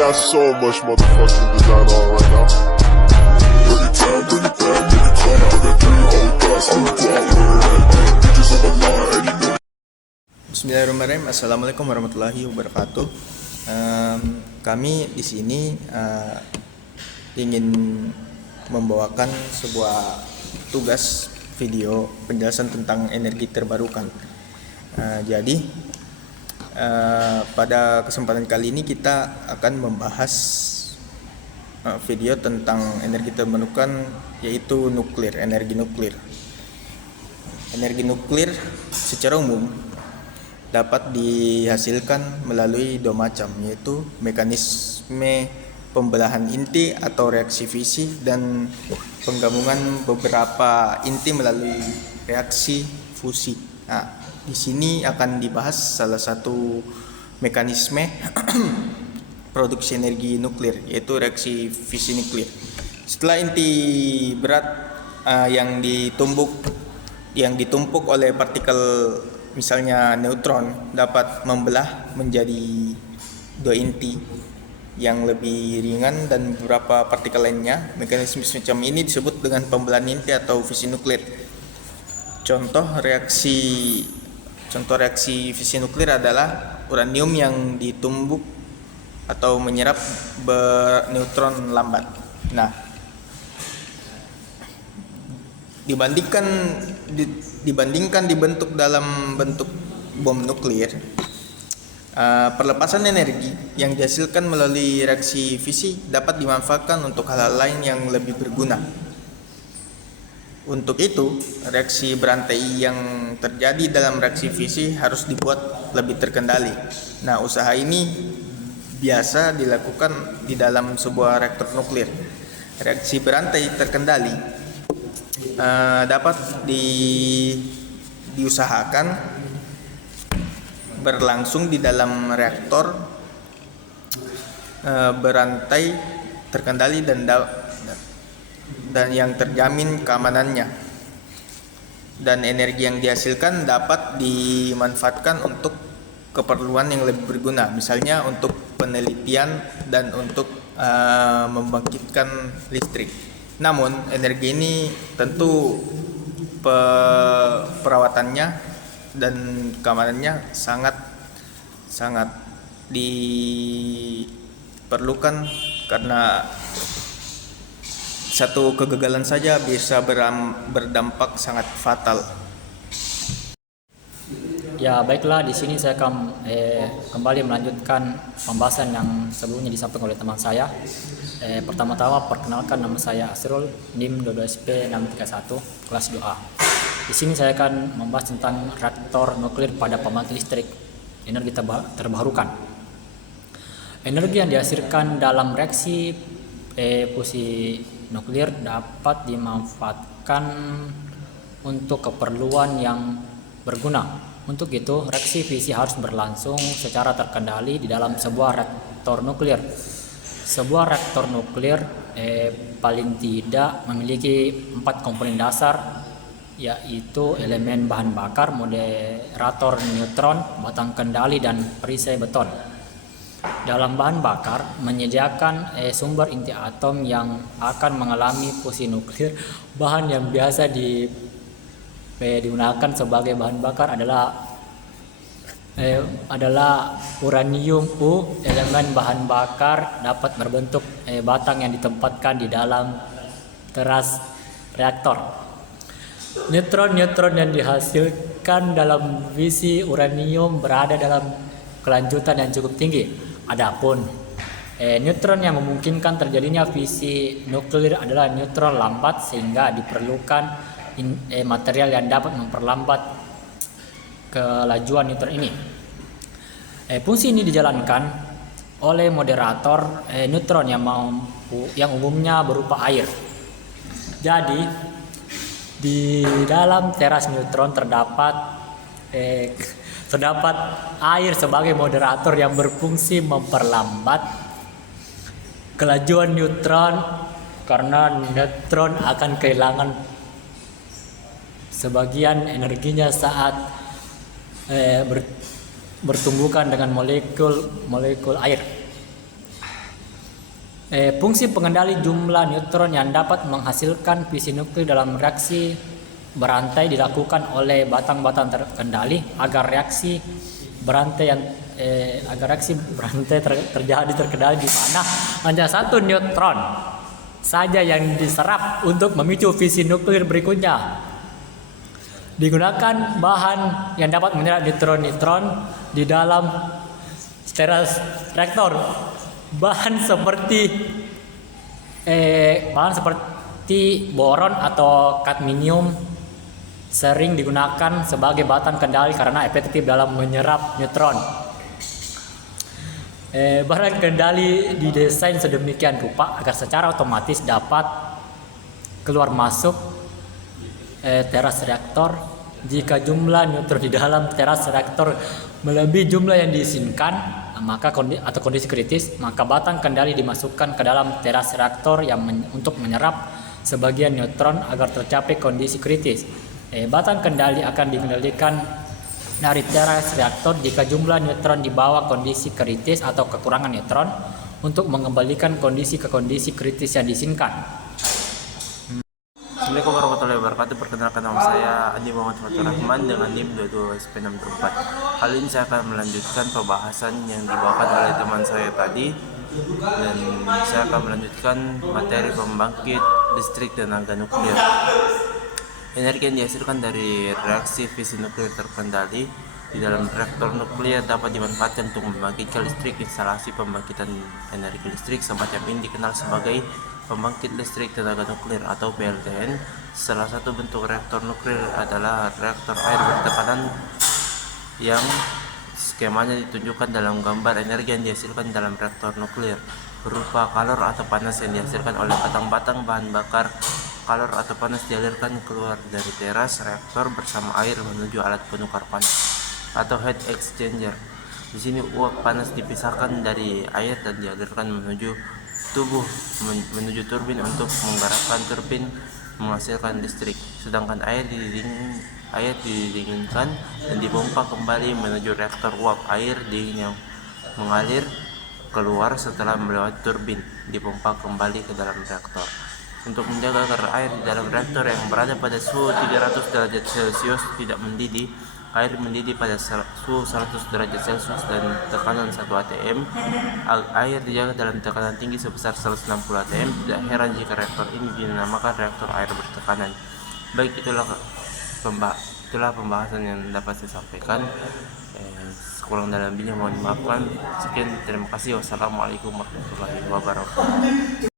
got so much motherfucking design on right now. Bring it down, bring it down, make it clap. I got 3 whole thoughts, I'm the guap, bitches on my line, and you know. Bismillahirrahmanirrahim. Assalamualaikum warahmatullahi wabarakatuh. Kami di sini ingin membawakan sebuah tugas video penjelasan tentang energi terbarukan. Jadi pada kesempatan kali ini kita akan membahas video tentang energi terbarukan, yaitu nuklir, energi nuklir. Energi nuklir secara umum dapat dihasilkan melalui dua macam, yaitu mekanisme pembelahan inti atau reaksi fisi dan penggabungan beberapa inti melalui reaksi fusi. Nah, di sini akan dibahas salah satu mekanisme produksi energi nuklir, yaitu reaksi fisi nuklir. Setelah inti berat yang ditumpuk oleh partikel, misalnya neutron, dapat membelah menjadi dua inti yang lebih ringan dan beberapa partikel lainnya. Mekanisme semacam ini disebut dengan pembelahan inti atau fisi nuklir. Contoh reaksi fisi nuklir adalah uranium yang ditumbuk atau menyerap berneutron lambat. Nah, dibandingkan dibentuk dalam bentuk bom nuklir, perlepasan energi yang dihasilkan melalui reaksi fisi dapat dimanfaatkan untuk hal-hal lain yang lebih berguna. Untuk itu, reaksi berantai yang terjadi dalam reaksi fisi harus dibuat lebih terkendali. Nah, usaha ini biasa dilakukan di dalam sebuah reaktor nuklir. Reaksi berantai terkendali dapat diusahakan berlangsung di dalam reaktor berantai terkendali dan yang terjamin keamanannya, dan energi yang dihasilkan dapat dimanfaatkan untuk keperluan yang lebih berguna, misalnya untuk penelitian dan untuk membangkitkan listrik. Namun energi ini tentu perawatannya dan keamanannya sangat diperlukan, karena satu kegagalan saja bisa berdampak sangat fatal. Ya, baiklah, di sini saya akan kembali melanjutkan pembahasan yang sebelumnya disampaikan oleh teman saya. Pertama-tama perkenalkan, nama saya Asrul, NIM 22SP631 kelas 2A. Di sini saya akan membahas tentang reaktor nuklir pada pembangkit listrik energi terbarukan. Energi yang dihasilkan dalam reaksi fusi nuklir dapat dimanfaatkan untuk keperluan yang berguna. Untuk itu, reaksi fisi harus berlangsung secara terkendali di dalam sebuah reaktor nuklir. Sebuah reaktor nuklir paling tidak memiliki 4 komponen dasar, yaitu elemen bahan bakar, moderator neutron, batang kendali, dan perisai beton. Dalam bahan bakar menyediakan sumber inti atom yang akan mengalami fusi nuklir. Bahan yang biasa digunakan sebagai bahan bakar adalah uranium U. Elemen bahan bakar dapat berbentuk batang yang ditempatkan di dalam teras reaktor. Neutron yang dihasilkan dalam fisi uranium berada dalam kelanjutan yang cukup tinggi. Adapun neutron yang memungkinkan terjadinya fisi nuklir adalah neutron lambat, sehingga diperlukan material yang dapat memperlambat kelajuan neutron ini. Fungsi ini dijalankan oleh moderator neutron yang umumnya berupa air. Jadi di dalam teras neutron terdapat air sebagai moderator yang berfungsi memperlambat kelajuan neutron, karena neutron akan kehilangan sebagian energinya saat bertumbukan dengan molekul air. Fungsi pengendali jumlah neutron yang dapat menghasilkan fisi nuklir dalam reaksi berantai dilakukan oleh batang-batang terkendali agar reaksi berantai terjadi terkendali, di mana hanya satu neutron saja yang diserap untuk memicu fisi nuklir berikutnya. Digunakan bahan yang dapat menyerap neutron-neutron di dalam teras reaktor. Bahan seperti boron atau kadmium sering digunakan sebagai batang kendali karena efektif dalam menyerap neutron. Bahan kendali didesain sedemikian rupa agar secara otomatis dapat keluar masuk teras reaktor. Jika jumlah neutron di dalam teras reaktor melebihi jumlah yang diizinkan, atau kondisi kritis, maka batang kendali dimasukkan ke dalam teras reaktor untuk menyerap sebagian neutron agar tercapai kondisi kritis. Batang kendali akan dikendalikan dari teras reaktor jika jumlah neutron di bawah kondisi kritis atau kekurangan neutron untuk mengembalikan kondisi ke kondisi kritis yang diizinkan. Assalamualaikum warahmatullahi wabarakatuh. Perkenalkan, nama saya Andi Muhammad Fatur Rahman dengan NIM 22SP624. Kali ini saya akan melanjutkan pembahasan yang dibawakan oleh teman saya tadi, dan saya akan melanjutkan materi pembangkit listrik tenaga nuklir. Energi yang dihasilkan dari reaksi fisi nuklir terkendali di dalam reaktor nuklir dapat dimanfaatkan untuk membangkitkan listrik. Instalasi pembangkitan energi listrik semacam ini dikenal sebagai pembangkit listrik tenaga nuklir atau PLTN. Salah satu bentuk reaktor nuklir adalah reaktor air bertekanan yang skemanya ditunjukkan dalam gambar. Energi yang dihasilkan dalam reaktor nuklir berupa kalor atau panas yang dihasilkan oleh batang-batang bahan bakar. Kalor atau panas dialirkan keluar dari teras reaktor bersama air menuju alat penukar panas atau heat exchanger. Di sini uap panas dipisahkan dari air dan dialirkan menuju turbin untuk menggerakkan turbin menghasilkan listrik. Sedangkan air didinginkan dan dipompa kembali menuju reaktor uap. Air dingin yang mengalir keluar setelah melewati turbin dipompa kembali ke dalam reaktor. Untuk menjaga agar air di dalam reaktor yang berada pada suhu 300 derajat Celcius tidak mendidih, air mendidih pada suhu 100 derajat Celcius dan tekanan 1 atm. Air dijaga dalam tekanan tinggi sebesar 160 atm. Tidak heran jika reaktor ini dinamakan reaktor air bertekanan. Baik, itulah pembahasan yang dapat saya sampaikan. Kurang dalam lebihnya mohon dimaafkan. Sekian, terima kasih. Wassalamualaikum warahmatullahi wabarakatuh.